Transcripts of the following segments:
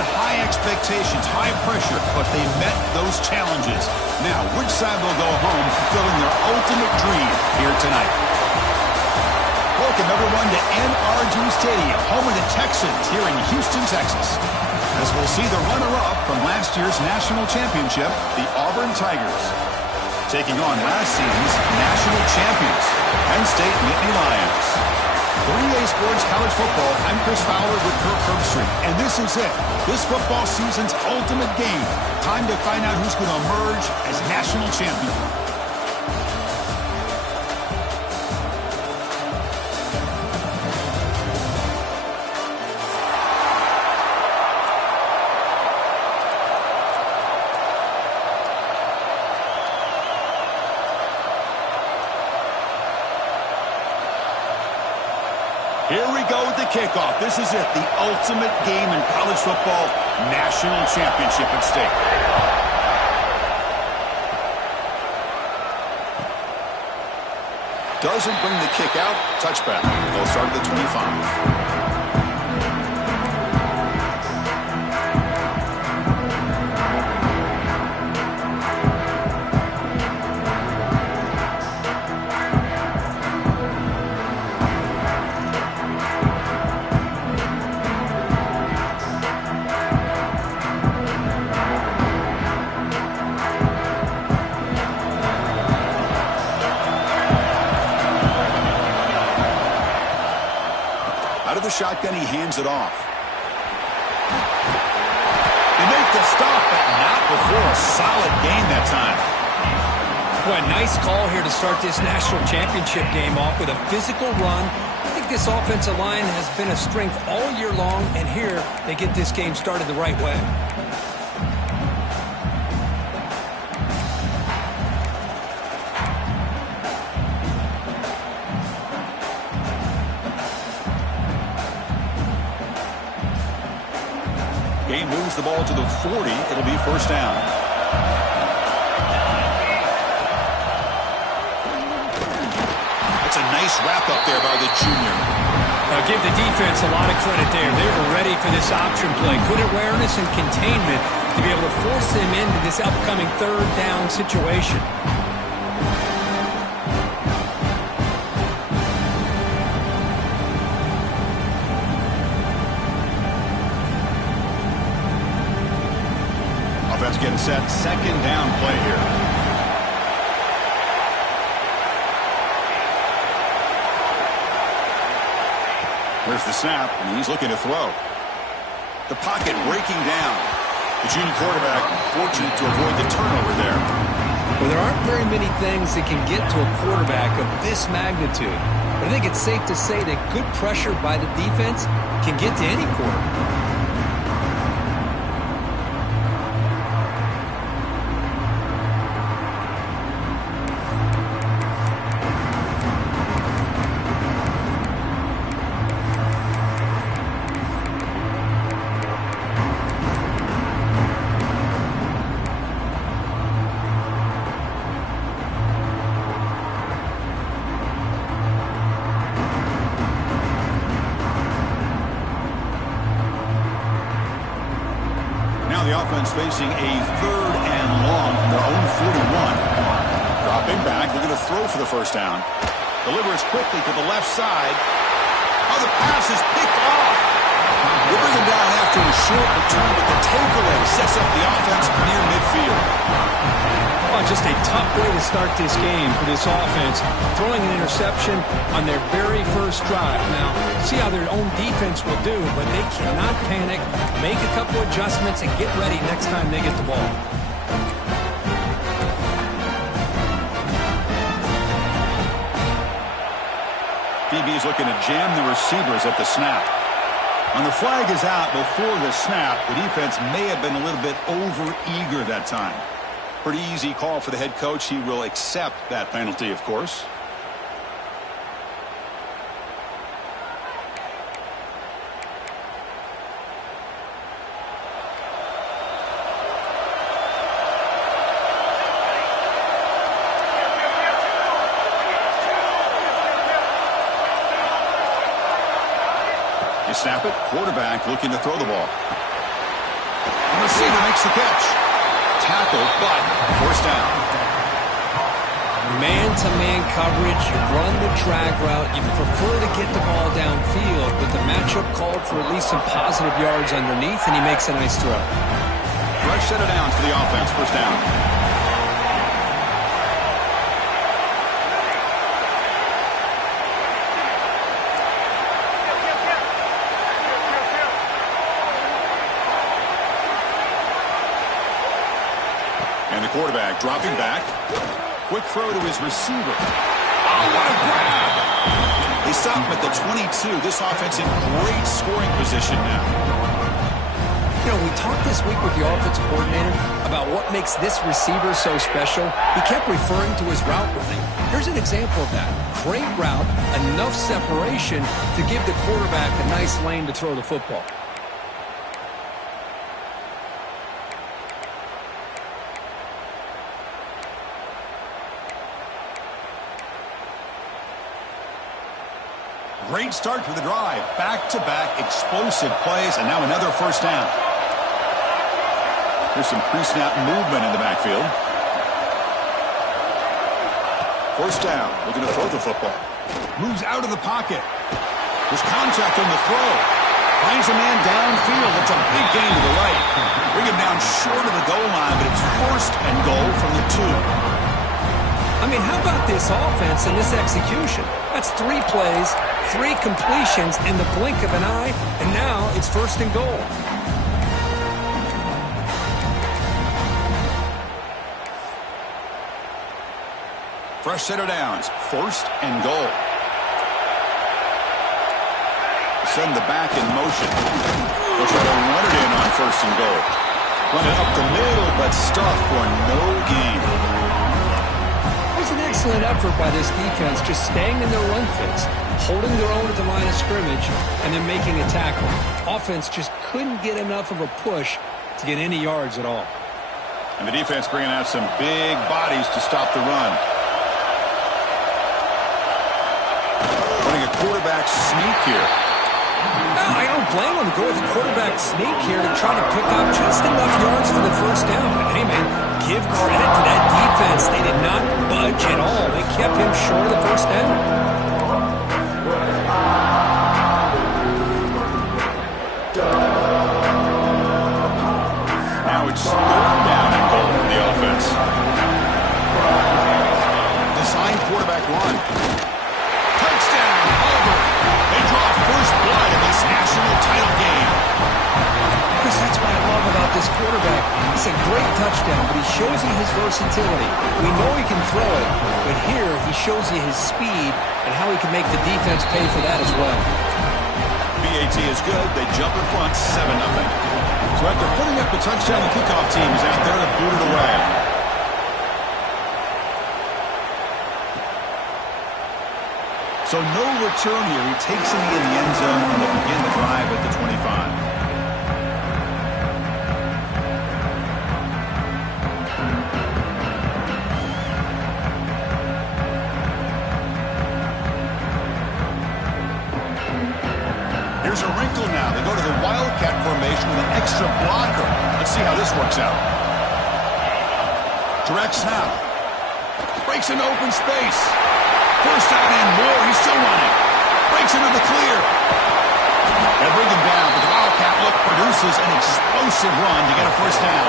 had high expectations, high pressure, but they met those challenges. Now, which side will go home fulfilling their ultimate dream here tonight? Welcome, everyone, to NRG Stadium, home of the Texans here in Houston, Texas. As we'll see the runner-up from last year's national championship, the Auburn Tigers, taking on last season's national champions, Penn State Nittany Lions. 3A Sports College Football, I'm Chris Fowler with Kirk Herbstreit, and this is it. This football season's ultimate game. Time to find out who's going to emerge as national champion. Here we go with the kickoff. This is it, the ultimate game in college football, national championship at stake. Doesn't bring the kick out, touchback. They'll start at the 25. Shotgun, he hands it off. They make the stop, but not before a solid gain that time. Boy, nice call here to start this national championship game off with a physical run. I think this offensive line has been a strength all year long, and here they get this game started the right way. Game moves the ball to the 40. It'll be first down. It's a nice wrap up there by the junior. I'll give the defense a lot of credit there. They were ready for this option play. Good awareness and containment to be able to force them into this upcoming third down situation. Getting set, second down play here. Here's the snap, and he's looking to throw. The pocket breaking down. The junior quarterback fortunate to avoid the turnover there. Well, there aren't very many things that can get to a quarterback of this magnitude. But I think it's safe to say that good pressure by the defense can get to any quarterback. The offense facing a third and long from their own 41. Dropping back, looking to throw for the first down. Delivers quickly to the left side. Oh, the pass is picked off. They bring him down after a short return, but the takeaway sets up the offense near midfield. Oh, just a tough way to start this game for this offense. Throwing an interception on their very first drive. Now, see how their own defense will do, but they cannot panic. Make a couple adjustments and get ready next time they get the ball. DB's looking to jam the receivers at the snap. And the flag is out before the snap. The defense may have been a little bit over-eager that time. Pretty easy call for the head coach. He will accept that penalty, of course. You snap it, quarterback looking to throw the ball. receiver makes the catch. Tackle, but forced down. Man-to-man coverage, you run the drag route, you prefer to get the ball downfield, but the matchup called for at least some positive yards underneath, and he makes a nice throw. Fresh set of downs for the offense, first down. And the quarterback dropping back. Quick throw to his receiver. Oh, what a grab! They stop him at the 22. This offense in great scoring position now. You know, we talked this week with the offensive coordinator about what makes this receiver so special. He kept referring to his route running. Here's an example of that. Great route, enough separation to give the quarterback a nice lane to throw the football. Great start to the drive. Back-to-back explosive plays, and now another first down. There's some pre-snap movement in the backfield. First down. Looking to throw the football. Moves out of the pocket. There's contact on the throw. Finds a man downfield. It's a big gain to the right. Bring him down short of the goal line, but it's first and goal from the 2. I mean, how about this offense and this execution? That's 3 plays, 3 completions in the blink of an eye, and now it's first and goal. Fresh set of downs. First and goal. Send the back in motion. They'll try to run it in on first and goal. Run it up the middle, but stuffed for no gain. An excellent effort by this defense, just staying in their run fits, holding their own at the line of scrimmage, and then making a tackle. Offense just couldn't get enough of a push to get any yards at all. And the defense bringing out some big bodies to stop the run. Running a quarterback sneak here. No, I don't blame him to go with a quarterback sneak here to try to pick up just enough yards for the first down. But hey, man, give credit to that defense. They did not budge at all. They kept him short of the first down. Now it's third down and goal for the offense. Design quarterback run. Touchdown, Auburn. They draw first blood in this national title game. Chris, that's what I love about this quarterback. It's a great touchdown, but he shows you his versatility. We know he can throw it, but here he shows you his speed and how he can make the defense pay for that as well. BAT is good. They jump in front 7-0. So after putting up the touchdown, the kickoff team is out there to boot it away. So no return here. He takes it in the end zone and they'll begin the drive at the 25. Here's a wrinkle now. They go to the Wildcat formation with an extra blocker. Let's see how this works out. Direct snap. Breaks into open space. First down and more. He's still running. Breaks into the clear. They'll bring him down, but the Wildcat look produces an explosive run to get a first down.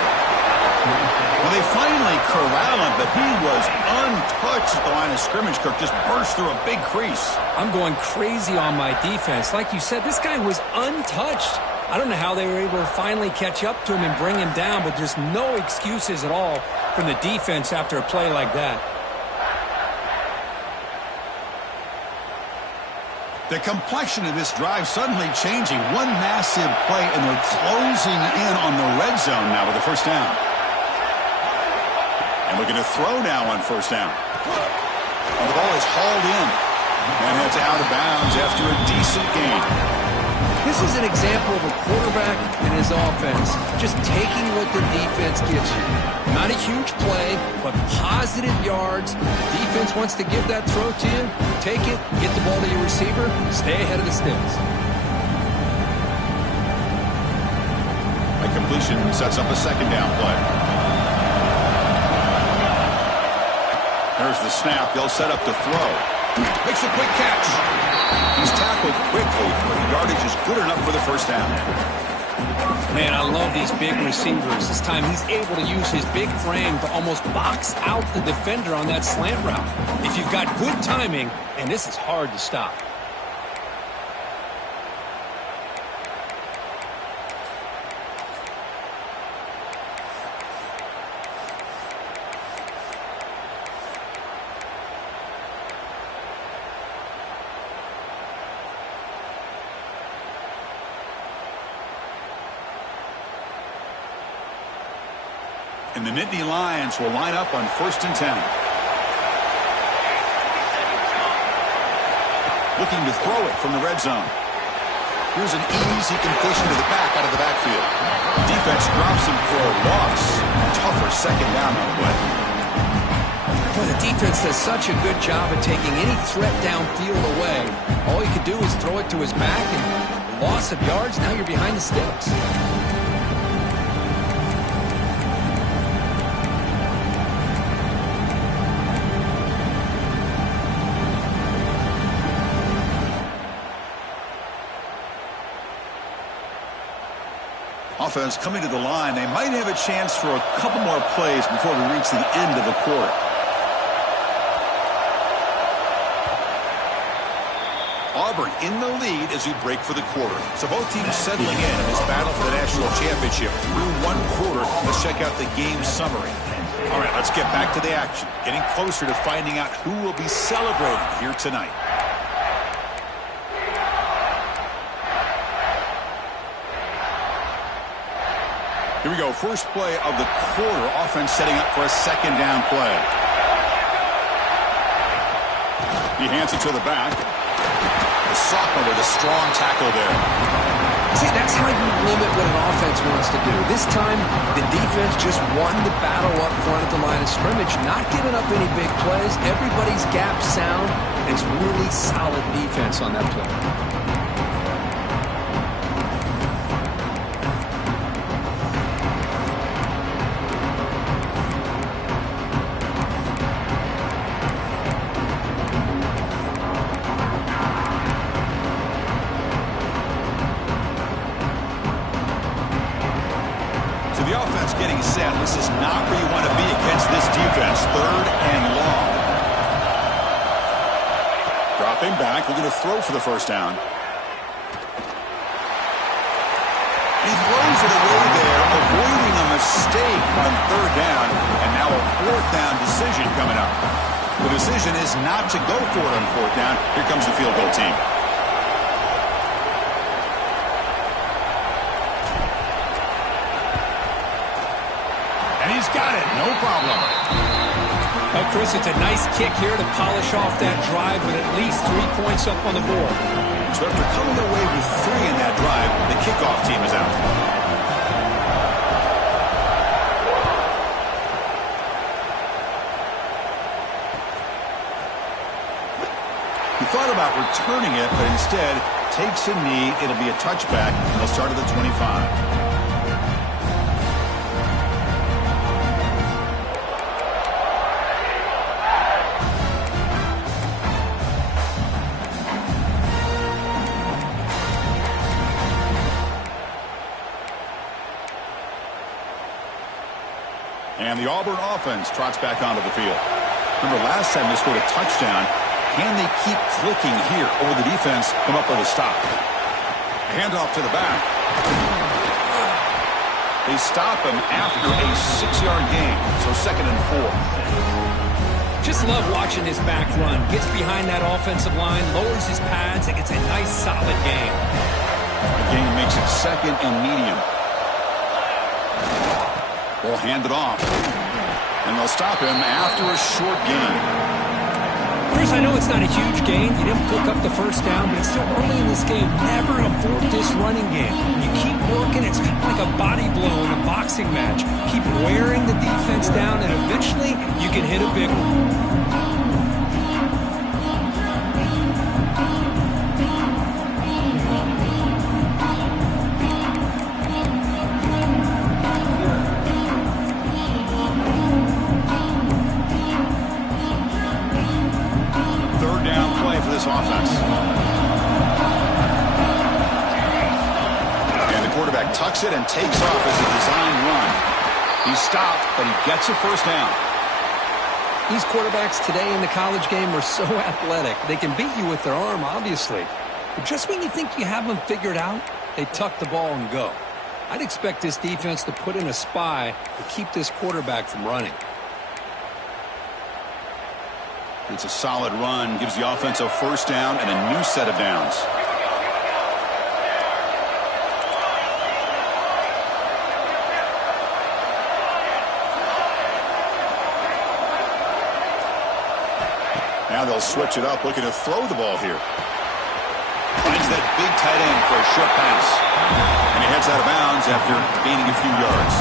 Well, they finally corral him, but he was untouched at the line of scrimmage. Kirk just burst through a big crease. I'm going crazy on my defense. Like you said, this guy was untouched. I don't know how they were able to finally catch up to him and bring him down, but there's no excuses at all from the defense after a play like that. The complexion of this drive suddenly changing. One massive play, and they're closing in on the red zone now with the first down. And looking to throw now on first down. And the ball is hauled in. And heads out of bounds after a decent gain. This is an example of a quarterback and his offense just taking what the defense gives you. Not a huge play, but positive yards. Defense wants to give that throw to you. Take it, get the ball to your receiver, stay ahead of the sticks. completion sets up a second down play. There's the snap. They'll set up to throw. Makes a quick catch. He's tackled quickly, but the yardage is good enough for the first down. Man, I love these big receivers. This time he's able to use his big frame to almost box out the defender on that slant route. If you've got good timing, and this is hard to stop. And the Nittany Lions will line up on 1st and 10. Looking to throw it from the red zone. Here's an easy completion to the back out of the backfield. Defense drops him for a loss. Tougher second down on the way. Well, the defense does such a good job of taking any threat downfield away. All you could do is throw it to his back, and loss of yards, now you're behind the sticks. Offense coming to the line. They might have a chance for a couple more plays before we reach the end of the quarter. Auburn in the lead as we break for the quarter. So both teams settling in this battle for the national championship through one quarter. Let's check out the game summary. All right, let's get back to the action. Getting closer to finding out who will be celebrating here tonight. Here we go. First play of the quarter. Offense setting up for a second down play. He hands it to the back. The sophomore with a strong tackle there. See, that's how you limit what an offense wants to do. This time, the defense just won the battle up front at the line of scrimmage, not giving up any big plays. Everybody's gap sound. It's really solid defense on that play. Getting set. This is not where you want to be against this defense. 3rd and long. Dropping back, looking to throw for the first down. He throws it away there, avoiding a mistake on 3rd down, and now a 4th down decision coming up. The decision is not to go for it on 4th down. Here comes the field goal team. He's got it. No problem. Oh, Chris, it's a nice kick here to polish off that drive with at least 3 points up on the board. So after coming away with 3 in that drive, the kickoff team is out. He thought about returning it, but instead takes a knee. It'll be a touchback. They'll start at the 25. And the Auburn offense trots back onto the field. Remember, last time they scored a touchdown. Can they keep clicking here? Or the defense come up with a stop? A handoff to the back. They stop him after a 6-yard gain. So 2nd and 4. Just love watching his back run. Gets behind that offensive line, lowers his pads, and gets a nice solid gain. The gain makes it 2nd and medium. Ball handed off. And they'll stop him after a short gain. Chris, I know it's not a huge gain. You didn't pick up the first down, but it's still early in this game. Never abort this running game. You keep working. It's kind of like a body blow in a boxing match. Keep wearing the defense down, and eventually you can hit a big one. Ducks it and takes off as a design run. He stopped, but he gets a first down. These quarterbacks today in the college game are so athletic. They can beat you with their arm, obviously. But just when you think you have them figured out, they tuck the ball and go. I'd expect this defense to put in a spy to keep this quarterback from running. It's a solid run, gives the offense a first down and a new set of downs. Now they'll switch it up, looking to throw the ball here. Finds that big tight end for a short pass. And he heads out of bounds after gaining a few yards.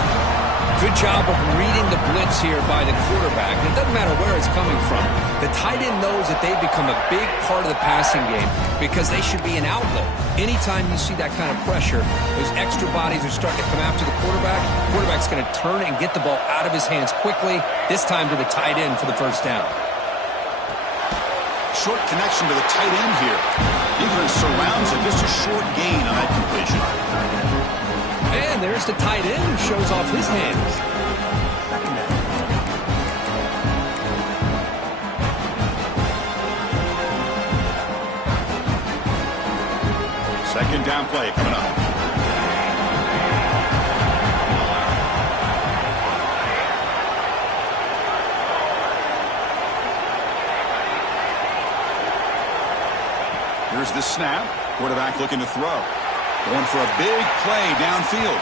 Good job of reading the blitz here by the quarterback. It doesn't matter where it's coming from. The tight end knows that they've become a big part of the passing game because they should be an outlet. Anytime you see that kind of pressure, those extra bodies are starting to come after the quarterback. The quarterback's going to turn and get the ball out of his hands quickly, this time to the tight end for the first down. Short connection to the tight end here. Defense surrounds him. Just a short gain on that completion. And there's the tight end who shows off his hands. Second down play coming up. Here's the snap. Quarterback looking to throw. Going for a big play downfield.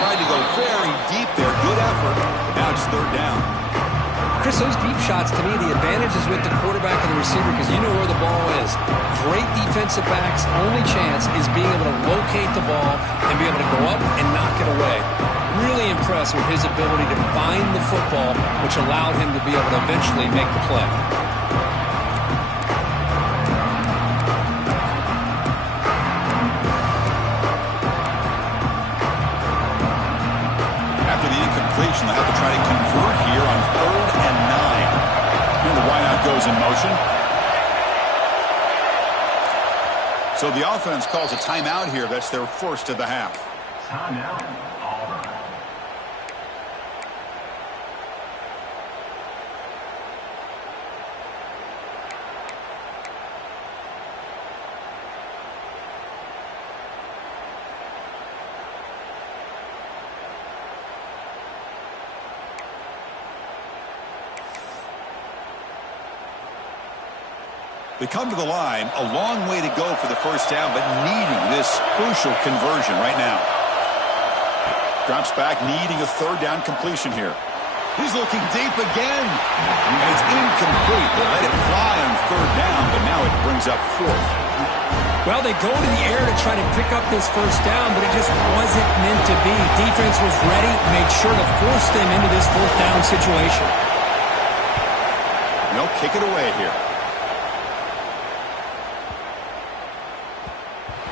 Tried to go very deep there. Good effort. But now it's third down. Chris, those deep shots, to me, the advantage is with the quarterback and the receiver because you know where the ball is. Great defensive backs' only chance is being able to locate the ball and be able to go up and knock it away. Really impressed with his ability to find the football, which allowed him to be able to eventually make the play. They'll have to try to convert here on 3rd and 9. And the wideout goes in motion. So the offense calls a timeout here. That's their first of the half. Timeout, Auburn. They come to the line, a long way to go for the first down, but needing this crucial conversion right now. Drops back, needing a 3rd down completion here. He's looking deep again. And it's incomplete. They let it fly on 3rd down, but now it brings up 4th. Well, they go to the air to try to pick up this first down, but it just wasn't meant to be. Defense was ready, made sure to force them into this 4th down situation. They'll kick it away here.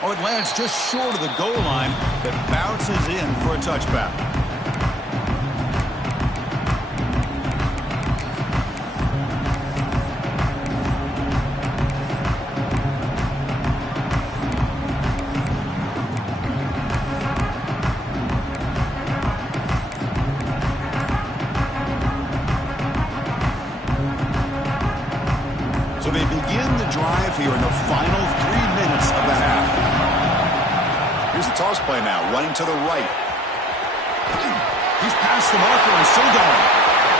Oh, it lands just short of the goal line, but bounces in for a touchback. So they begin the drive here in the final 3 minutes of the half. Here's the toss play now, running to the right. He's past the marker and still going.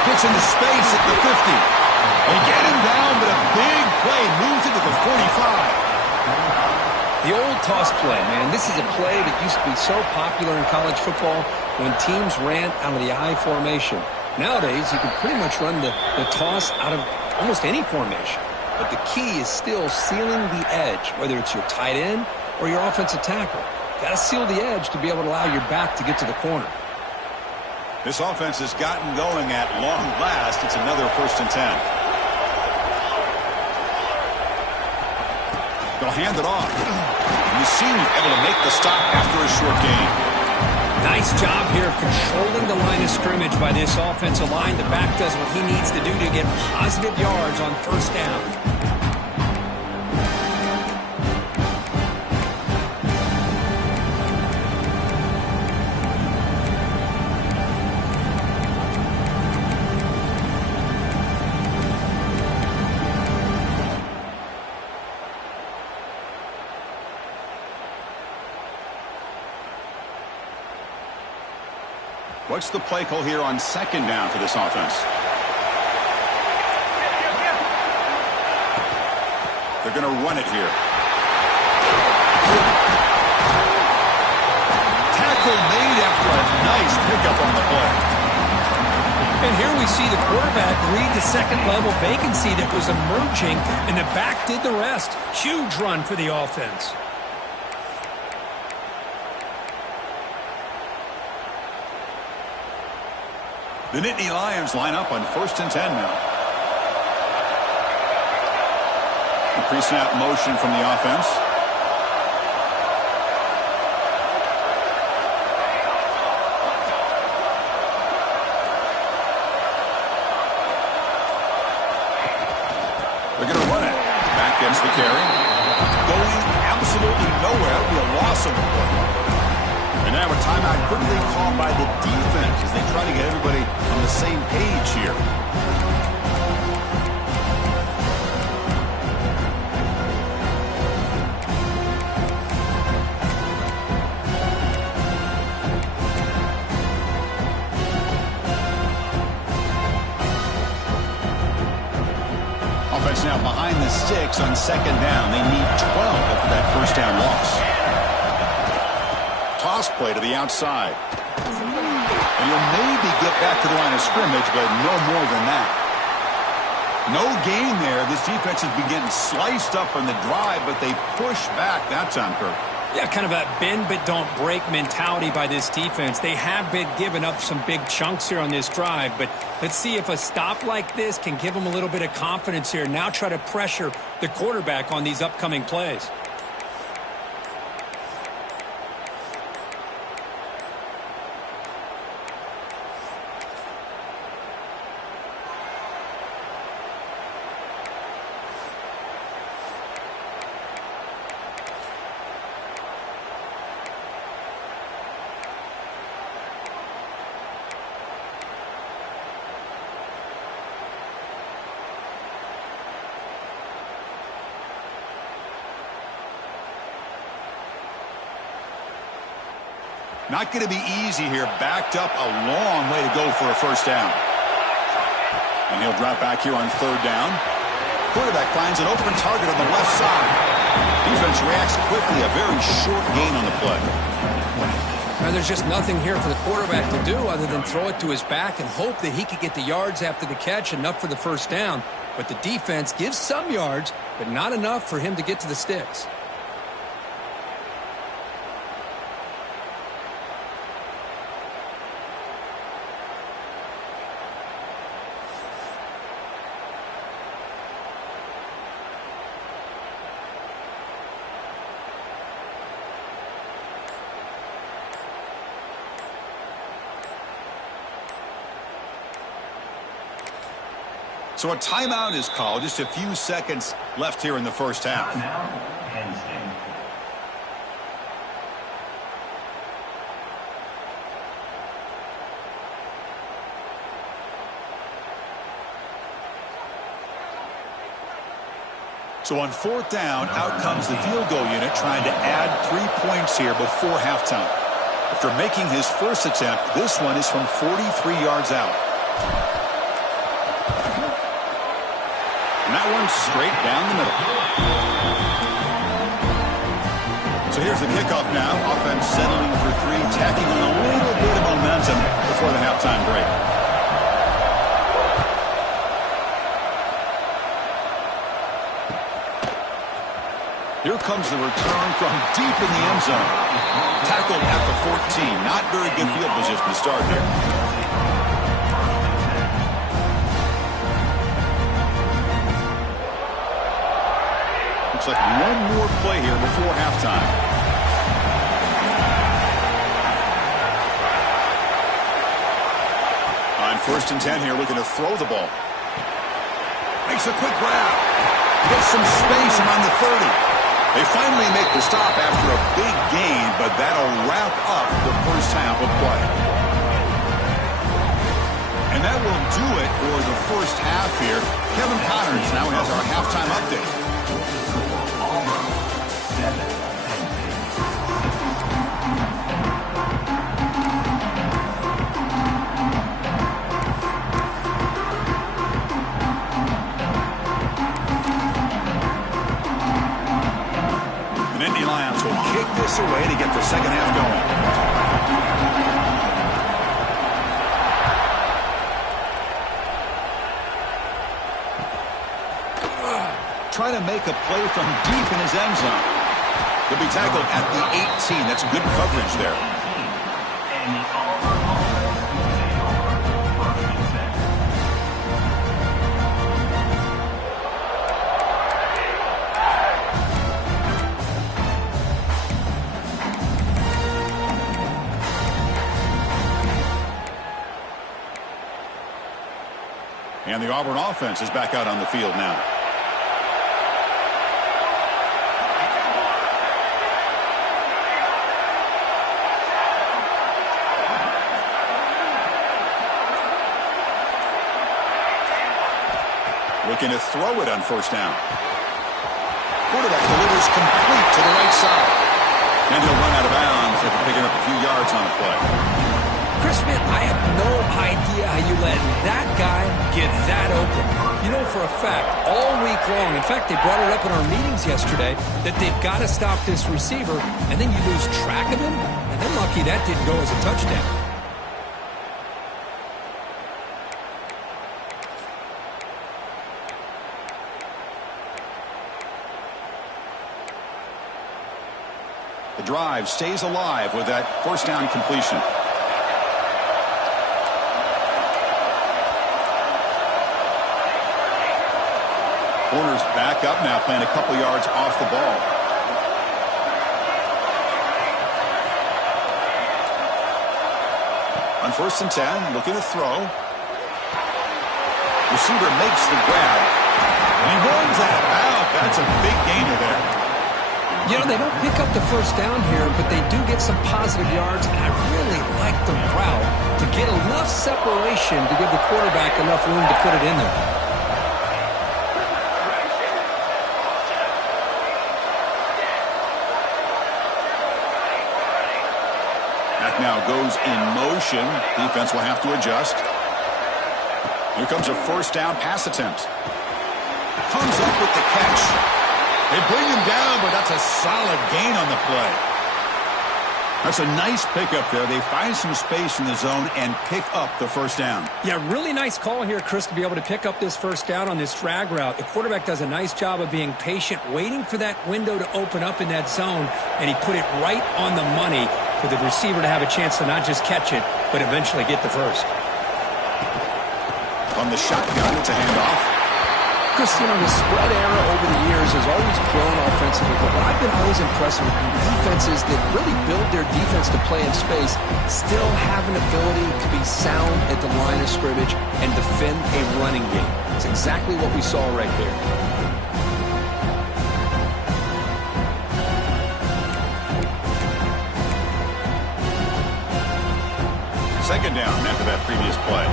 Gets into space at the 50. They get him down, but a big play moves it to the 45. The old toss play, man, this is a play that used to be so popular in college football when teams ran out of the I formation. Nowadays, you can pretty much run the toss out of almost any formation. But the key is still sealing the edge, whether it's your tight end or your offensive tackle. Got to seal the edge to be able to allow your back to get to the corner. This offense has gotten going at long last. It's another 1st and 10. They'll hand it off. And the senior able to make the stop after a short gain. Nice job here of controlling the line of scrimmage by this offensive line. The back does what he needs to do to get positive yards on 1st down. What's the play call here on second down for this offense? They're going to run it here. Tackle made after a nice pickup on the play. And here we see the quarterback read the second-level vacancy that was emerging, and the back did the rest. Huge run for the offense. The Nittany Lions line up on 1st and 10 now. The pre-snap motion from the offense. They're going to run it. Back gets the carry. Going absolutely nowhere. It'll be a loss of the play. And now a timeout quickly called by the defense as they try to get everybody on the same page here. Offense now behind the sticks on second down. They need 12 after that first down loss. Toss play to the outside. And he'll maybe get back to the line of scrimmage, but no more than that. No gain there. This defense has been getting sliced up on the drive, but they push back that time, Kirk. Yeah, kind of a bend but don't break mentality by this defense. They have been giving up some big chunks here on this drive, but let's see if a stop like this can give them a little bit of confidence here. Now try to pressure the quarterback on these upcoming plays. Not going to be easy here. Backed up a long way to go for a first down. And he'll drop back here on third down. Quarterback finds an open target on the left side. Defense reacts quickly. A very short gain on the play. Now, there's just nothing here for the quarterback to do other than throw it to his back and hope that he could get the yards after the catch, enough for the first down. But the defense gives some yards, but not enough for him to get to the sticks. So a timeout is called. Just a few seconds left here in the first half. Now, Penn State. So on fourth down, out comes the field goal unit trying to add 3 points here before halftime. After making his first attempt, this one is from 43 yards out. And that one's straight down the middle. So here's the kickoff now. Offense settling for three, tacking on a little bit of momentum before the halftime break. Here comes the return from deep in the end zone. Tackled at the 14. Not very good field position to start here. Looks like one more play here before halftime. On 1st and 10 here, looking to throw the ball. Makes a quick grab. Gets some space around the 30. They finally make the stop after a big gain, but that'll wrap up the first half of play. And that will do it for the first half here. Kevin Connors now has our halftime update. Auburn, 7, Penn State. trying to make a play from deep in his end zone. He'll be tackled at the 18. That's good coverage there. And the Auburn offense will take over 1st and 10. And the Auburn offense is back out on the field now. Looking to throw it on 1st down. Quarterback delivers complete to the right side. And he'll run out of bounds after picking up a few yards on the play. Chris, man, I have no idea how you let that guy get that open. You know for a fact, all week long, in fact, they brought it up in our meetings yesterday, that they've got to stop this receiver, and then you lose track of him, and they're lucky that didn't go as a touchdown. The drive stays alive with that 1st down completion. Corners back up now, playing a couple yards off the ball. On 1st and 10, looking to throw. Receiver makes the grab. And he runs that out. That's a big gainer there. You know, they don't pick up the 1st down here, but they do get some positive yards, and I really like the route to get enough separation to give the quarterback enough room to put it in there. Back now goes in motion. Defense will have to adjust. Here comes a 1st down pass attempt. Comes up with the catch. They bring him down, but that's a solid gain on the play. That's a nice pickup there. They find some space in the zone and pick up the 1st down. Yeah, really nice call here, Chris, to be able to pick up this 1st down on this drag route. The quarterback does a nice job of being patient, waiting for that window to open up in that zone, and he put it right on the money for the receiver to have a chance to not just catch it, but eventually get the 1st. On the shotgun, it's a handoff. Chris, you know, the spread era over the years has always grown offensively, but what I've been always impressed with defenses that really build their defense to play in space still have an ability to be sound at the line of scrimmage and defend a running game. It's exactly what we saw right there. 2nd down after that previous play.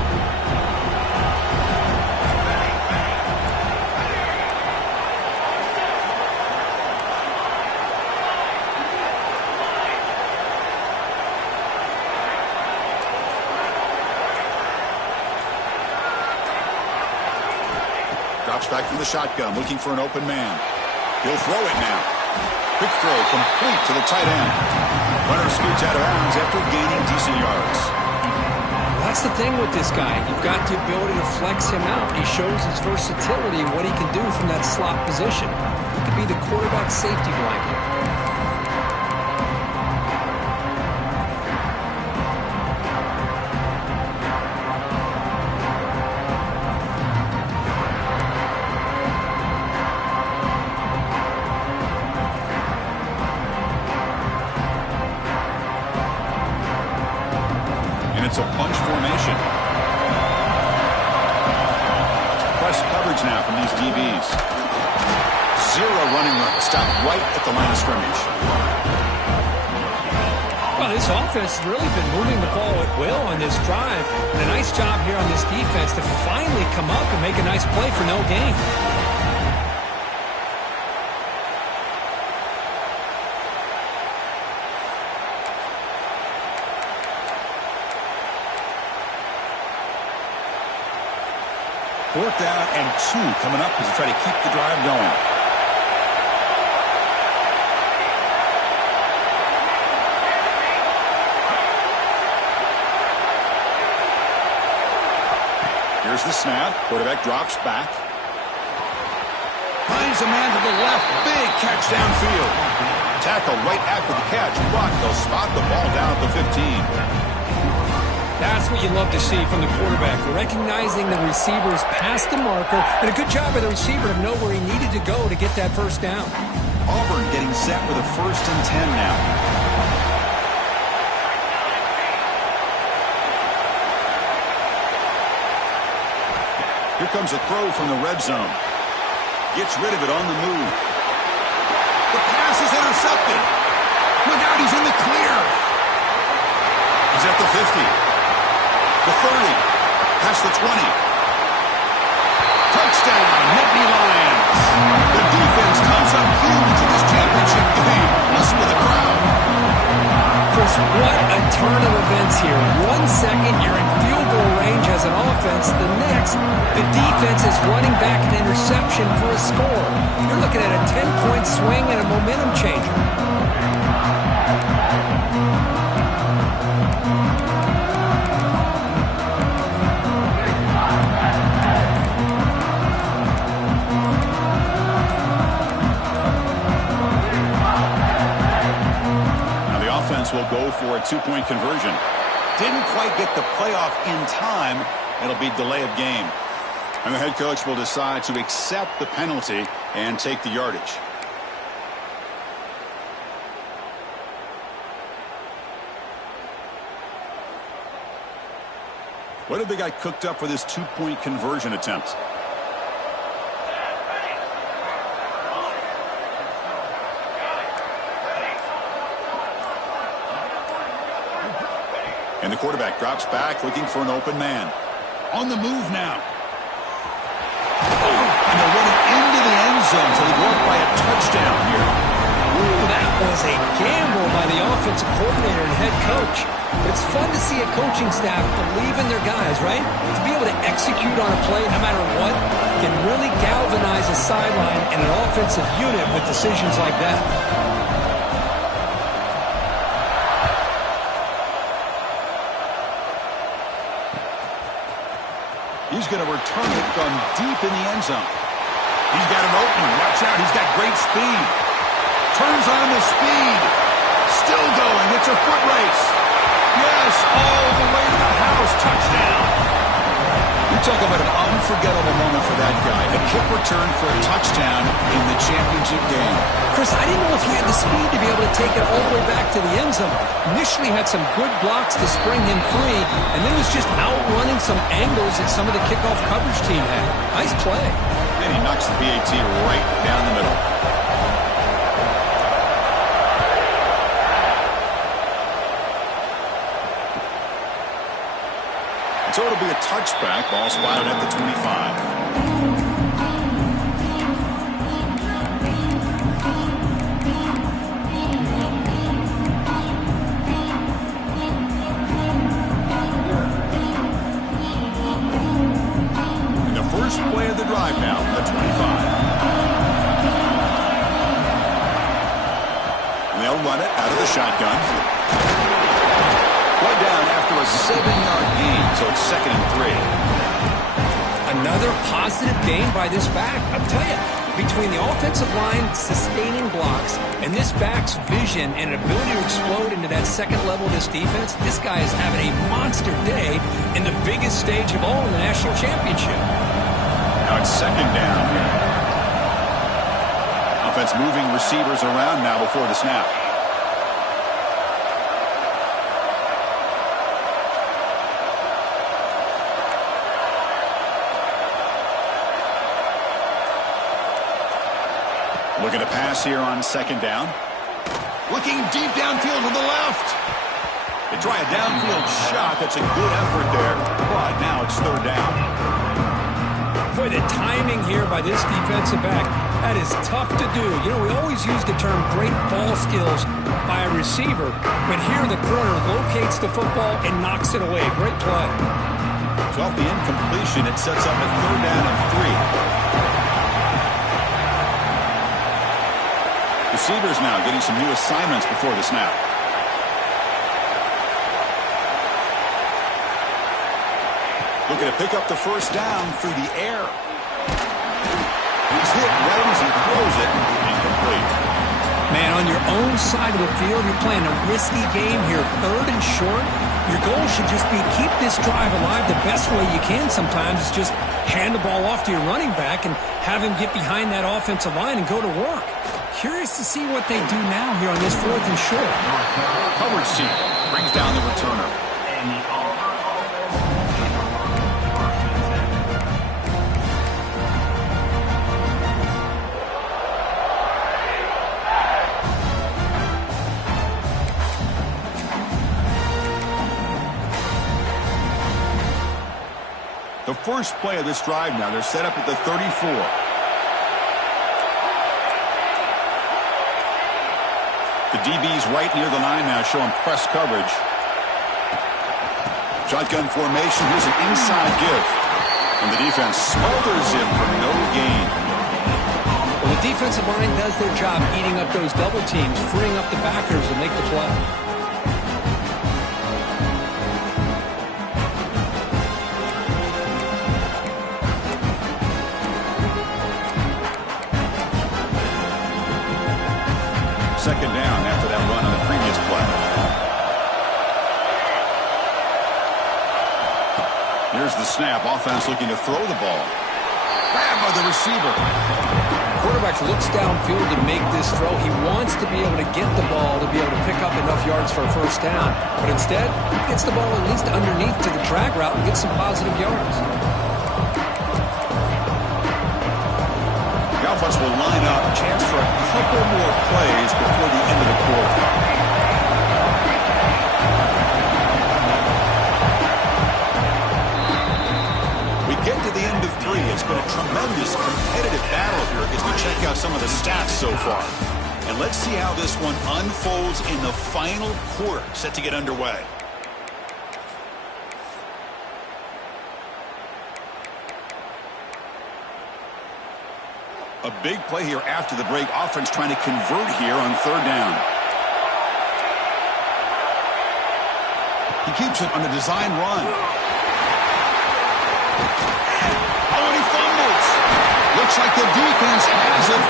Drops back from the shotgun, looking for an open man. He'll throw it now. Quick throw, complete to the tight end. Runner scoots out of bounds after gaining decent yards. That's the thing with this guy. You've got the ability to flex him out. He shows his versatility and what he can do from that slot position. He could be the quarterback safety blanket. It's a bunch formation. Press coverage now from these DBs. Zero running stop right at the line of scrimmage. Well, this offense has really been moving the ball at will on this drive. And a nice job here on this defense to finally come up and make a nice play for no gain. Fourth down and 2 coming up as they try to keep the drive going. Here's the snap. Quarterback drops back. Finds a man to the left. Big catch downfield. Tackle right after the catch. But they'll spot the ball down at the 15. That's what you love to see from the quarterback, recognizing the receiver's past the marker, and a good job by the receiver to know where he needed to go to get that first down. Auburn getting set with a 1st and 10 now. Here comes a throw from the red zone. Gets rid of it on the move. The pass is intercepted. Look out, he's in the clear. He's at the 50. The 30, past the 20. Touchdown, Nittany Lions. The defense comes up huge in this championship game. Listen to the crowd. Chris, what a turn of events here. 1 second, you're in field goal range as an offense. The next, the defense is running back an interception for a score. You're looking at a 10-point swing and a momentum changer. Will go for a 2-point conversion. Didn't quite get the playoff in time. It'll be delay of game. And the head coach will decide to accept the penalty and take the yardage. What have they got cooked up for this 2-point conversion attempt? And the quarterback drops back, looking for an open man. On the move now. And they're running into the end zone, so they go up by a touchdown here. Ooh, that was a gamble by the offensive coordinator and head coach. But it's fun to see a coaching staff believe in their guys, right? To be able to execute on a play no matter what can really galvanize a sideline and an offensive unit with decisions like that. He's going to return it from deep in the end zone. He's got an opening. Watch out. He's got great speed. Turns on the speed. Still going. It's a foot race. Yes, all the way to the house. Touchdown. You talk about an unforgettable moment for that guy. A kick return for a touchdown in the championship game. Chris, I didn't know if he had the speed to be able to take it all the way back to the end zone. Initially had some good blocks to spring him free, and then was just outrunning some angles that some of the kickoff coverage team had. Nice play. And he knocks the PAT right down the middle. So it'll be a touchback. Ball spotted at the 25. And the first play of the drive now from the 25. And they'll run it out of the shotgun. Right down after a 7-yard gain, so it's 2nd and 3. Another positive gain by this back. I'll tell you, between the offensive line sustaining blocks and this back's vision and ability to explode into that second level of this defense, this guy is having a monster day in the biggest stage of all in the national championship. Now it's 2nd down here. Offense moving receivers around now before the snap. Looking to pass here on 2nd down. Looking deep downfield to the left. They try a downfield shot. That's a good effort there. But now it's 3rd down. Boy, the timing here by this defensive back, that is tough to do. You know, we always use the term great ball skills by a receiver. But here the corner locates the football and knocks it away. Great play. So off the incompletion, it sets up a 3rd down and 3. Receivers now getting some new assignments before the snap. Looking to pick up the first down through the air. He's hit right as he throws it. Incomplete. Man, on your own side of the field, you're playing a risky game here, 3rd and short. Your goal should just be keep this drive alive the best way you can sometimes. Is just hand the ball off to your running back and have him get behind that offensive line and go to work. Curious to see what they do now here on this 4th and short. Coverage team brings down the returner. And the Auburn The first play of this drive now, they're set up at the 34. The DB's right near the line now, showing press coverage. Shotgun formation, here's an inside give. And the defense smothers him for no gain. Well, the defensive line does their job eating up those double teams, freeing up the backers to make the play. Second down after that run on the previous play. Here's the snap. Offense looking to throw the ball. Grabbed by the receiver. Quarterback looks downfield to make this throw. He wants to be able to get the ball to be able to pick up enough yards for a first down. But instead, he gets the ball at least underneath to the drag route and gets some positive yards. The offense will line up. A chance for a couple more plays before the end of the quarter. We get to the end of 3. It's been a tremendous competitive battle here as we check out some of the stats so far. And let's see how this one unfolds in the final quarter, set to get underway. A big play here after the break. Offense trying to convert here on 3rd down. He keeps it on the design run. Oh, and he fumbles. Looks like the defense has it.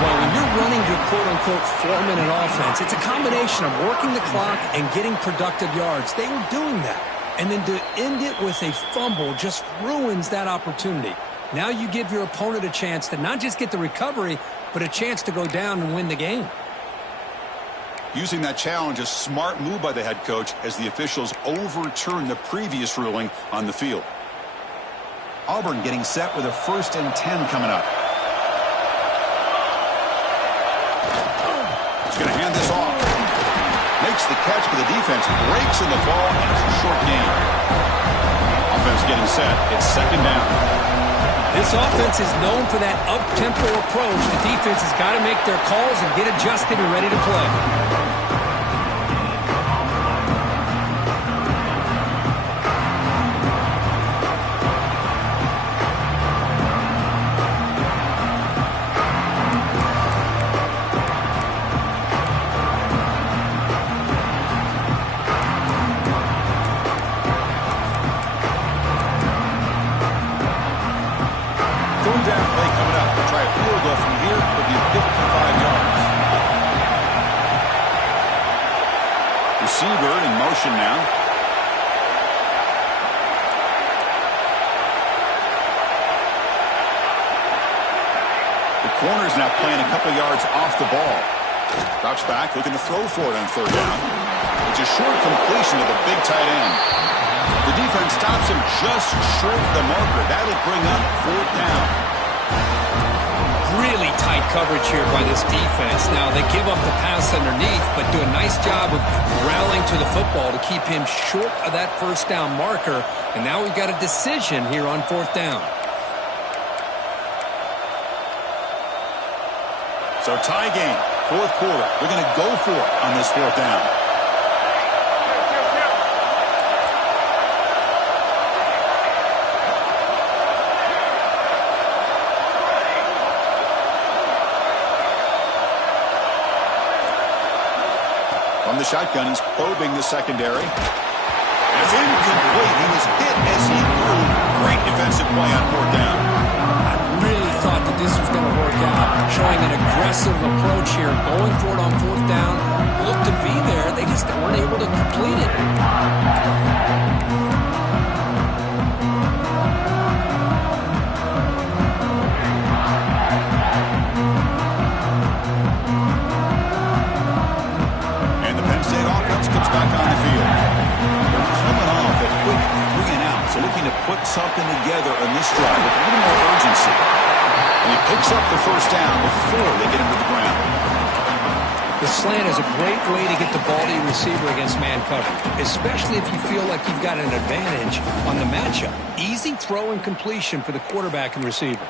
Well, when you're running your quote-unquote 4-minute offense, it's a combination of working the clock and getting productive yards. They were doing that. And then to end it with a fumble just ruins that opportunity. Now you give your opponent a chance to not just get the recovery, but a chance to go down and win the game. Using that challenge, a smart move by the head coach as the officials overturn the previous ruling on the field. Auburn getting set with a 1st and 10 coming up. He's going to hand this off. Makes the catch, but the defense breaks in the ball, and it's a short gain. Offense getting set. It's 2nd down. This offense is known for that up-tempo approach. The defense has got to make their calls and get adjusted and ready to play. Receiver in motion now. The corner's now playing a couple yards off the ball. Drops back, looking to throw for it on 3rd down. It's a short completion to the big tight end. The defense stops him just short of the marker. That'll bring up 4th down. Really tight coverage here by this defense. Now, they give up the pass underneath, but do a nice job of rallying to the football to keep him short of that 1st down marker. And now we've got a decision here on 4th down. So tie game, 4th quarter. They're going to go for it on this 4th down. From the shotgun, he's probing the secondary. It's incomplete. He was hit as he threw. Great defensive play on fourth down. I really thought that this was going to work out, showing an aggressive approach here, going for it on fourth down. Looked to be there. They just weren't able to complete it. And the Penn State offense comes back on the field. They're coming off a quick 3 and out, so looking to put something together on this drive with a little more urgency. And he picks up the first down before they get him to the ground. The slant is a great way to get the ball to your receiver against man coverage, especially if you feel like you've got an advantage on the matchup. Easy throw and completion for the quarterback and receiver.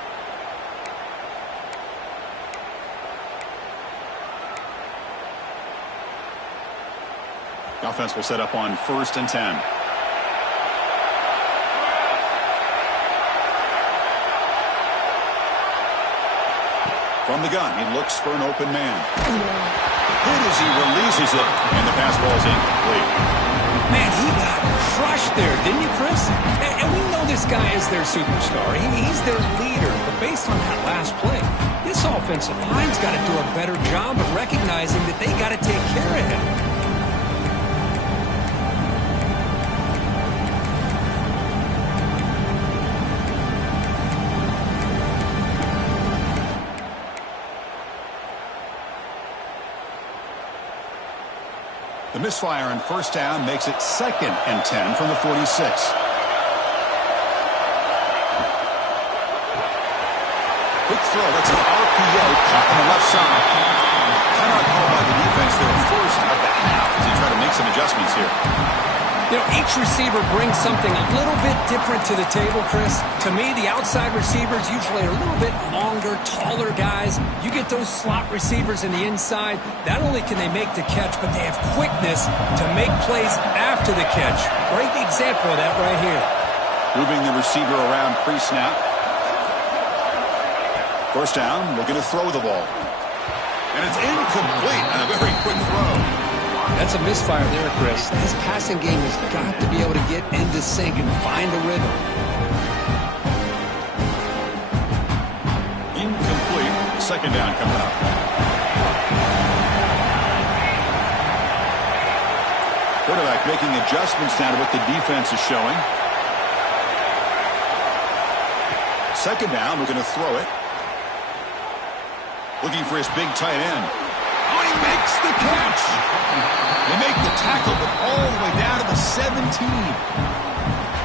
The offense will set up on 1st and 10. From the gun, he looks for an open man. Hit as he releases it, and the pass ball is incomplete. Man, he got crushed there, didn't you, Chris? And we know this guy is their superstar. He's their leader. But based on that last play, this offensive line's got to do a better job of recognizing that they got to take care of him. The misfire on 1st down makes it 2nd and 10 from the 46. Quick throw. That's an RPO caught on the left side. Timeout called by the defense there first of the half as they try to make some adjustments here. You know, each receiver brings something a little bit different to the table, Chris. To me, the outside receivers usually are a little bit longer, taller guys. You get those slot receivers in the inside, not only can they make the catch, but they have quickness to make plays after the catch. Great example of that right here. Moving the receiver around pre-snap. 1st down, looking to throw the ball. And it's incomplete on a very quick throw. That's a misfire there, Chris. This passing game has got to be able to get into sync and find a rhythm. Incomplete. 2nd down coming up. Quarterback making adjustments now to what the defense is showing. 2nd down, we're going to throw it. Looking for his big tight end. Oh, he makes the catch. They make the tackle, but all the way down to the 17.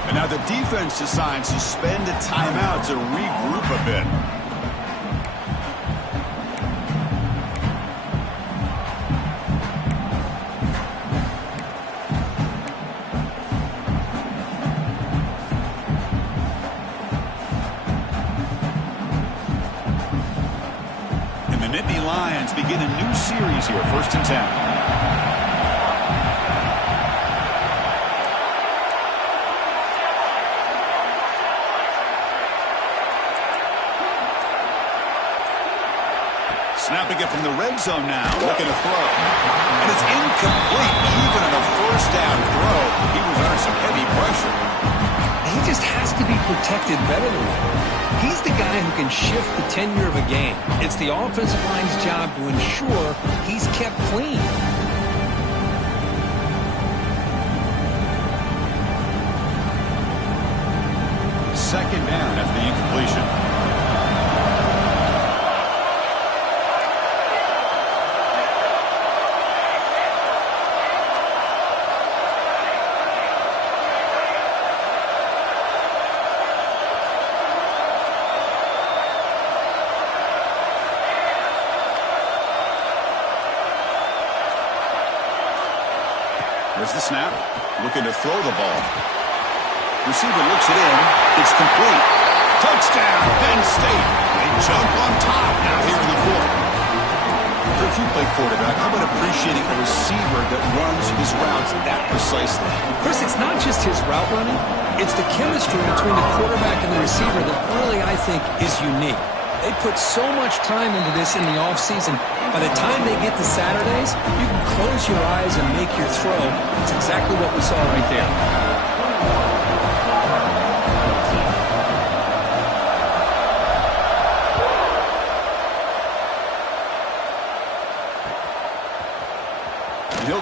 And now the defense decides to spend a timeout to regroup a bit. And the Nittany Lions begin a new series here, 1st and 10. Snapping it from the red zone now, looking to throw. And it's incomplete. Even on a 1st down throw, he was under some heavy pressure. He just has to be protected better than that. He's the guy who can shift the tenure of a game. It's the offensive line's job to ensure he's kept clean. Second down after the incompletion. There's the snap. Looking to throw the ball. Receiver looks it in. It's complete. Touchdown, Penn State. They jump on top now here in the 4th. If you play quarterback, how about appreciating a receiver that runs his routes that precisely? Chris, it's not just his route running. It's the chemistry between the quarterback and the receiver that really, I think, is unique. They put so much time into this in the offseason. By the time they get to Saturdays, you can close your eyes and make your throw. It's exactly what we saw right there.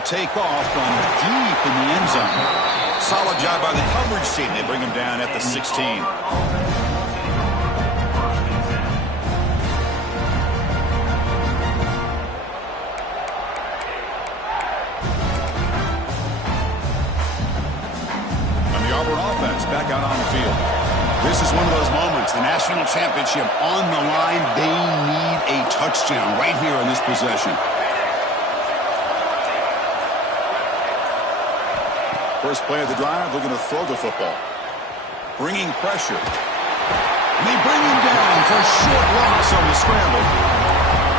take off from deep in the end zone. Solid job by the coverage team. They bring him down at the 16. And the Auburn offense back out on the field. This is one of those moments, the national championship on the line. They need a touchdown right here in this possession. First play of the drive, looking to throw the football. Bringing pressure. And they bring him down for a short loss on the scramble.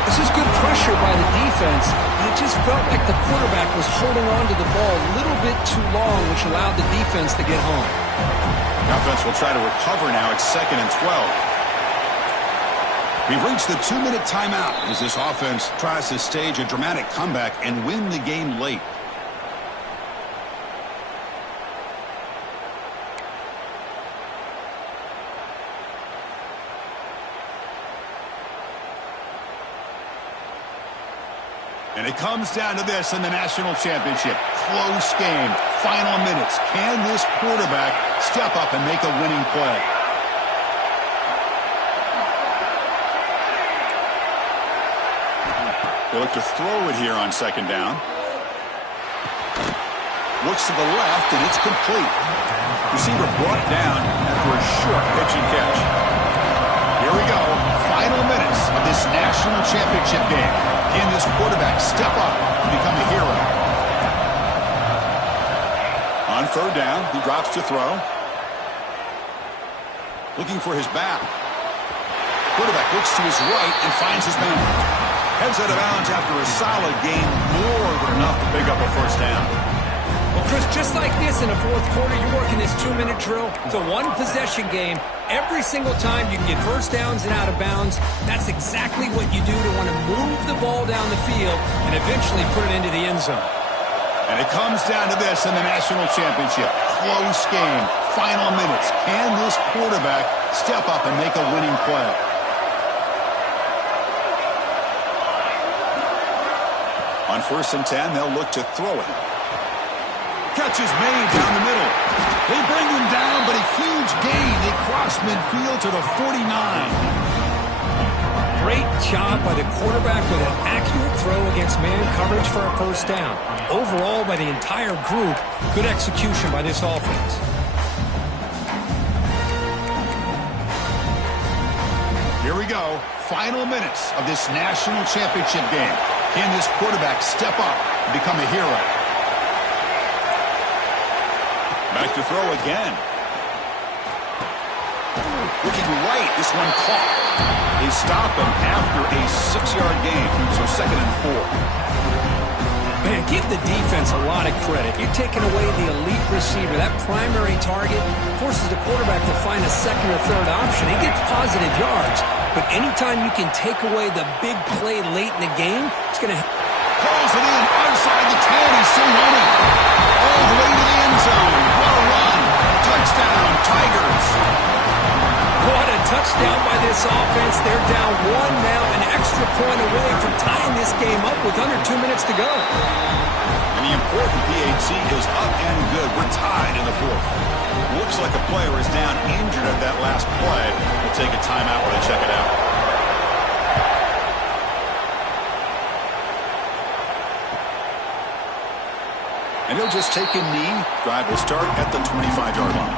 This is good pressure by the defense, and it just felt like the quarterback was holding on to the ball a little bit too long, which allowed the defense to get home. The offense will try to recover now. It's 2nd and 12. We've reached the 2-minute timeout as this offense tries to stage a dramatic comeback and win the game late. And it comes down to this in the national championship. Close game. Final minutes. Can this quarterback step up and make a winning play? They look to throw it here on 2nd down. Looks to the left, and it's complete. Receiver brought down after a short pitch and catch. Here we go. Final minutes of this national championship game. Can this quarterback step up and become a hero? On 3rd down, he drops to throw. Looking for his back. Quarterback looks to his right and finds his man. Heads out of bounds after a solid game, more than enough to pick up a 1st down. Well, Chris, just like this in the 4th quarter, you're working this 2-minute drill. It's a one-possession game. Every single time you can get 1st downs and out of bounds, that's exactly what you do to want to move the ball down the field and eventually put it into the end zone. And it comes down to this in the national championship. Close game. Final minutes. Can this quarterback step up and make a winning play? On 1st and 10, they'll look to throw it. Catch is made down the middle. They bring him down, but a huge gain. They cross midfield to the 49. Great job by the quarterback with an accurate throw against man coverage for a 1st down. Overall, by the entire group, good execution by this offense. Here we go. Final minutes of this national championship game. Can this quarterback step up and become a hero? Back to throw again. Looking right, this one caught. They stop him after a 6-yard gain, so 2nd and 4. Man, give the defense a lot of credit. You're taking away the elite receiver. That primary target forces the quarterback to find a 2nd or 3rd option. He gets positive yards, but anytime you can take away the big play late in the game, it's going to... Calls it in, outside the 10, he's still running. All the way to the end zone. What a run. Touchdown, Tigers. What a touchdown by this offense. They're down 1 now, an extra point away from tying this game up with under 2 minutes to go. And the important PAT is up and good. We're tied in the 4th. Looks like a player is down injured at that last play. We'll take a timeout while they check it out. And he'll just take a knee. Drive will start at the 25-yard line.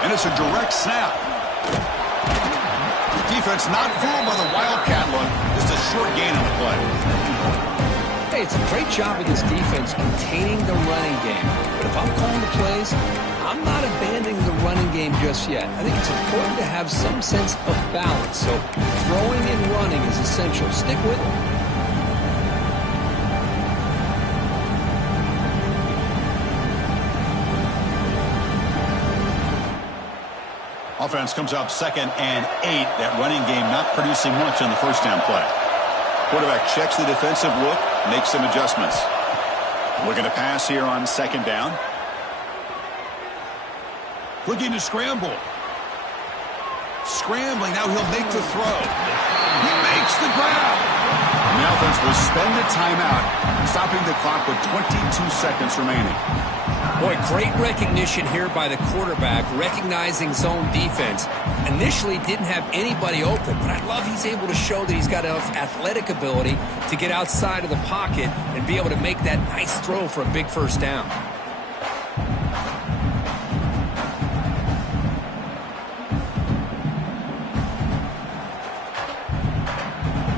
And it's a direct snap. Defense not fooled by the Wildcat look. Just a short gain on the play. Hey, it's a great job of this defense containing the running game. But if I'm calling the plays, I'm not abandoning the running game just yet. I think it's important to have some sense of balance. So throwing and running is essential. Stick with it. Offense comes up 2nd and 8. That running game not producing much on the first down play. Quarterback checks the defensive look, makes some adjustments. Looking to pass here on 2nd down. Looking to scramble. Scrambling, now he'll make the throw. He makes the grab. The offense will spend a timeout, stopping the clock with 22 seconds remaining. Boy, great recognition here by the quarterback, recognizing zone defense. Initially didn't have anybody open, but I love he's able to show that he's got enough athletic ability to get outside of the pocket and be able to make that nice throw for a big first down.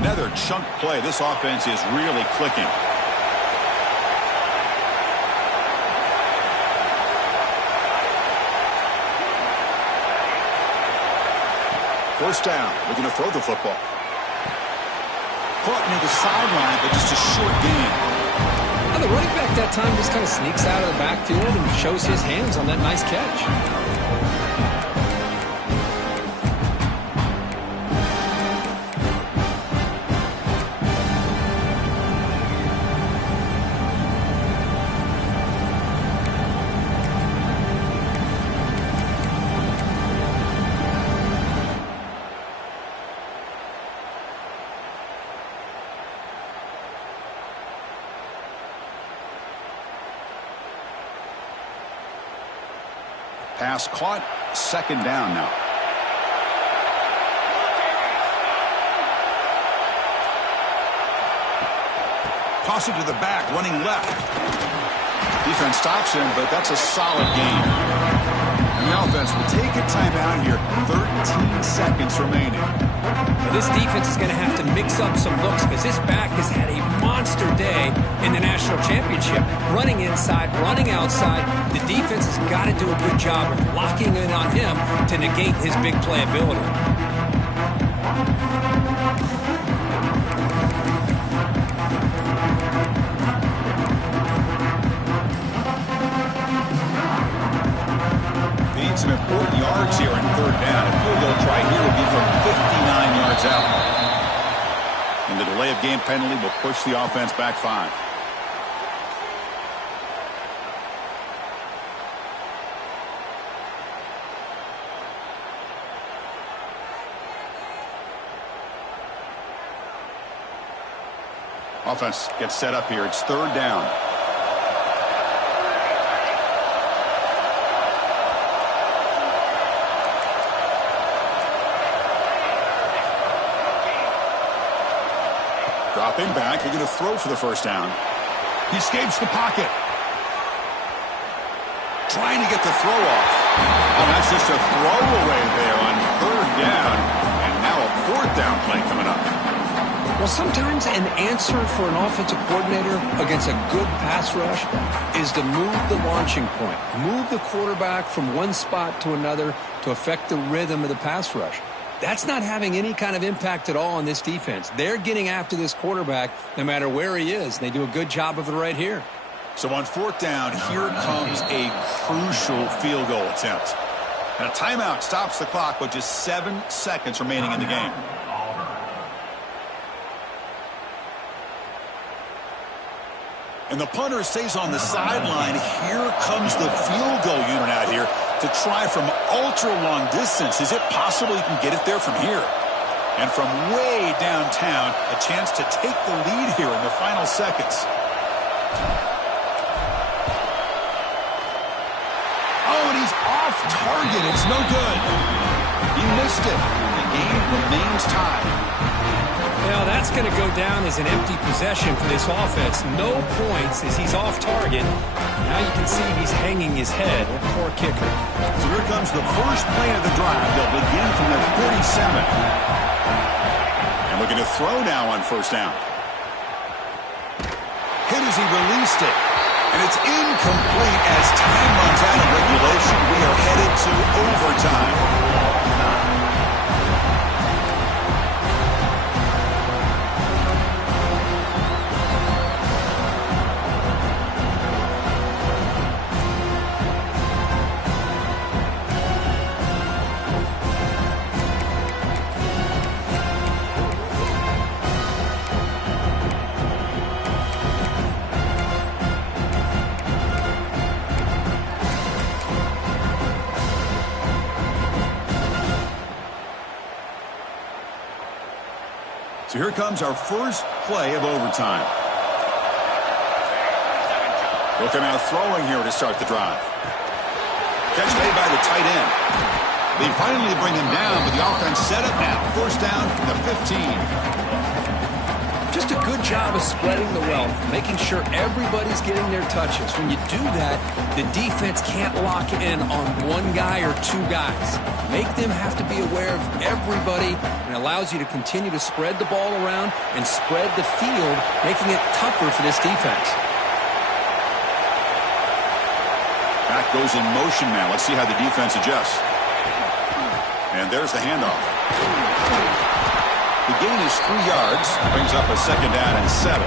Another chunk play. This offense is really clicking. First down. Looking to throw the football. Caught near the sideline, but just a short gain. Well, the running back that time just kind of sneaks out of the backfield and shows his hands on that nice catch. Pass caught. 2nd down now. Toss it to the back, running left. Defense stops him, but that's a solid gain. And the offense will take a timeout here. 13 seconds remaining. Now, this defense is going to have to mix up some looks because this back has had a monster day in the national championship. Running inside, running outside. The defense has got to do a good job of locking in on him to negate his big playability. Some important yards here in 3rd down. A field goal try here would be from 59 yards out. And the delay of game penalty will push the offense back 5. Offense gets set up here. It's 3rd down. Dropping back, they're going to throw for the first down. He escapes the pocket. Trying to get the throw off. Oh, that's just a throwaway there on 3rd down. And now a 4th down play coming up. Well, sometimes an answer for an offensive coordinator against a good pass rush is to move the launching point. Move the quarterback from one spot to another to affect the rhythm of the pass rush. That's not having any kind of impact at all on this defense. They're getting after this quarterback no matter where he is. They do a good job of it right here. So on 4th down, here comes a crucial field goal attempt. And a timeout stops the clock with just 7 seconds remaining in the game. And the punter stays on the sideline. Here comes the field goal unit out here to try from ultra-long distance. Is it possible he can get it there from here? And from way downtown, a chance to take the lead here in the final seconds. Oh, and he's off target. It's no good. He missed it. The game remains tied. Well, that's going to go down as an empty possession for this offense. No points as he's off target. Now you can see he's hanging his head. Poor kicker. So here comes the first play of the drive. They'll begin from their 47. And looking to throw now on 1st down. Hit as he released it. And it's incomplete as time runs out of regulation. We are headed to overtime. So here comes our first play of overtime. Looking out throwing here to start the drive. Catch made by the tight end. They finally bring him down, but the offense set up now. First down from the 15. Just a good job of spreading the wealth, making sure everybody's getting their touches. When you do that, the defense can't lock in on one guy or two guys. Make them have to be aware of everybody, and allows you to continue to spread the ball around and spread the field, making it tougher for this defense. Back goes in motion now. Let's see how the defense adjusts. And there's the handoff. The gain is 3 yards. Brings up a second down and 7.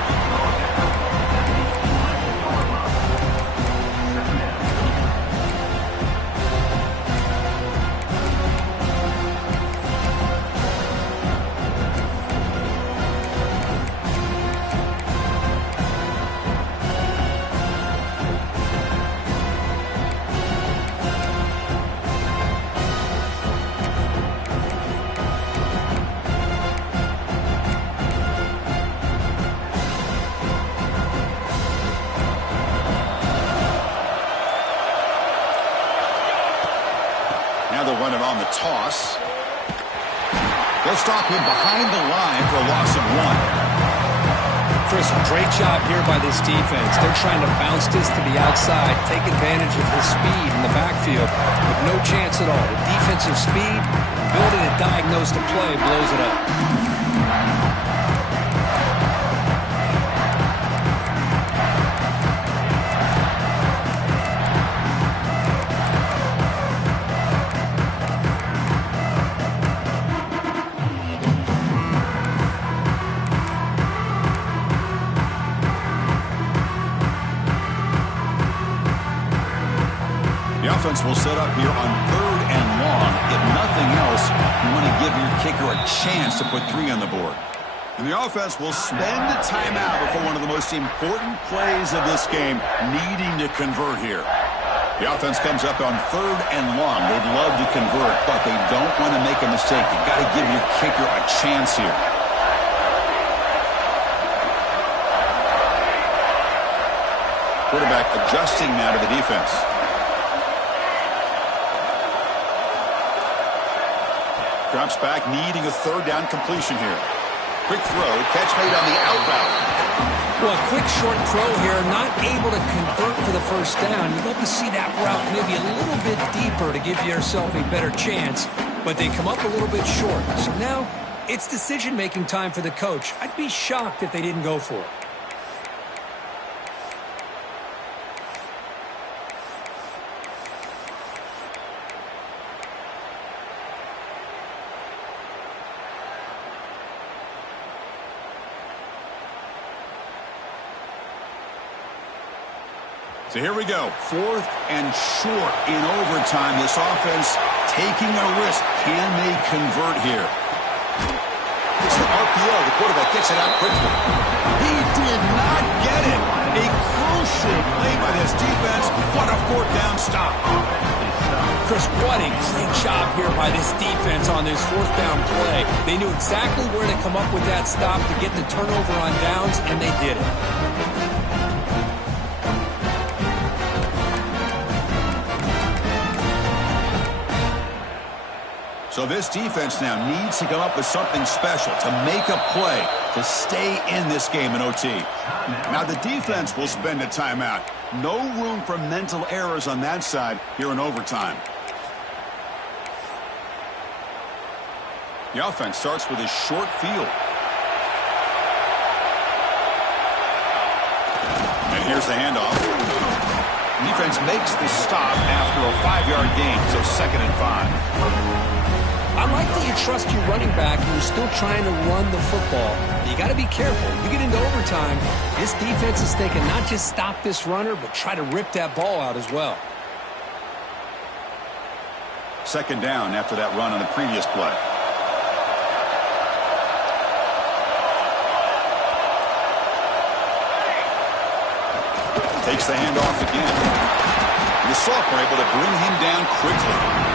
Run it on the toss. They'll stop him behind the line for a loss of 1. Chris, great job here by this defense. They're trying to bounce this to the outside, take advantage of his speed in the backfield, with no chance at all. The defensive speed, ability to diagnose the play, blows it up. Will set up here on 3rd and long. If nothing else, you want to give your kicker a chance to put 3 on the board. And the offense will spend a timeout before one of the most important plays of this game, needing to convert here. The offense comes up on 3rd and long. They'd love to convert, but they don't want to make a mistake. You've got to give your kicker a chance here. Quarterback adjusting now to the defense. Drops back, needing a 3rd down completion here. Quick throw, catch made on the out route. Well, a quick short throw here, not able to convert for the first down. You'd love to see that route maybe a little bit deeper to give yourself a better chance, but they come up a little bit short. So now it's decision-making time for the coach. I'd be shocked if they didn't go for it. So here we go. 4th and short in overtime. This offense taking a risk. Can they convert here? It's the RPO. The quarterback gets it out quickly. He did not get it. A crucial play by this defense. What a 4th down stop. Chris, what a great job here by this defense on this 4th down play. They knew exactly where to come up with that stop to get the turnover on downs, and they did it. So this defense now needs to come up with something special to make a play to stay in this game in OT. Now the defense will spend a timeout. No room for mental errors on that side here in overtime. The offense starts with a short field. And here's the handoff. Defense makes the stop after a 5-yard gain, so 2nd and 5. I like that you trust your running back who's still trying to run the football. You got to be careful. You get into overtime, this defense is thinking not just stop this runner, but try to rip that ball out as well. 2nd down after that run on the previous play. Takes the handoff again. The Soft were able to bring him down quickly.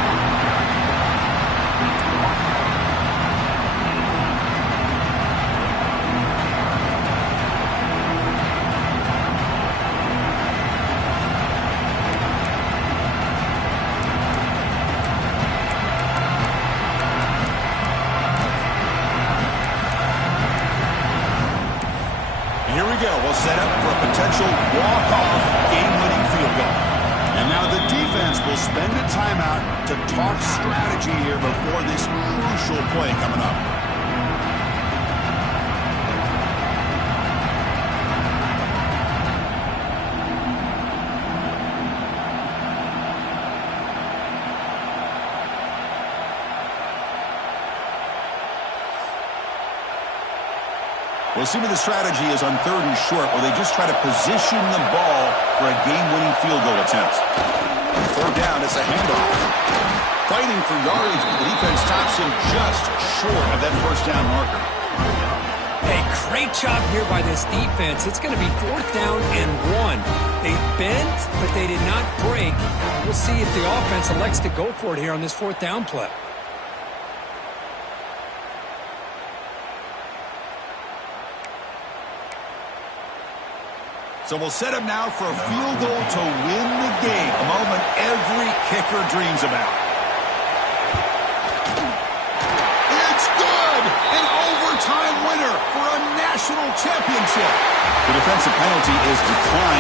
will set up for a potential walk-off game-winning field goal. And now the defense will spend a timeout to talk strategy here before this crucial play coming up. We'll see what the strategy is on 3rd and short, where they just try to position the ball for a game-winning field goal attempt. 3rd down, it's a handoff. Fighting for yardage, but the defense stops him just short of that 1st down marker. Hey, great job here by this defense. It's going to be 4th down and 1. They bent, but they did not break. We'll see if the offense elects to go for it here on this 4th down play. So we'll set up now for a field goal to win the game, a moment every kicker dreams about. It's good! An overtime winner for a national championship. The defensive penalty is declined.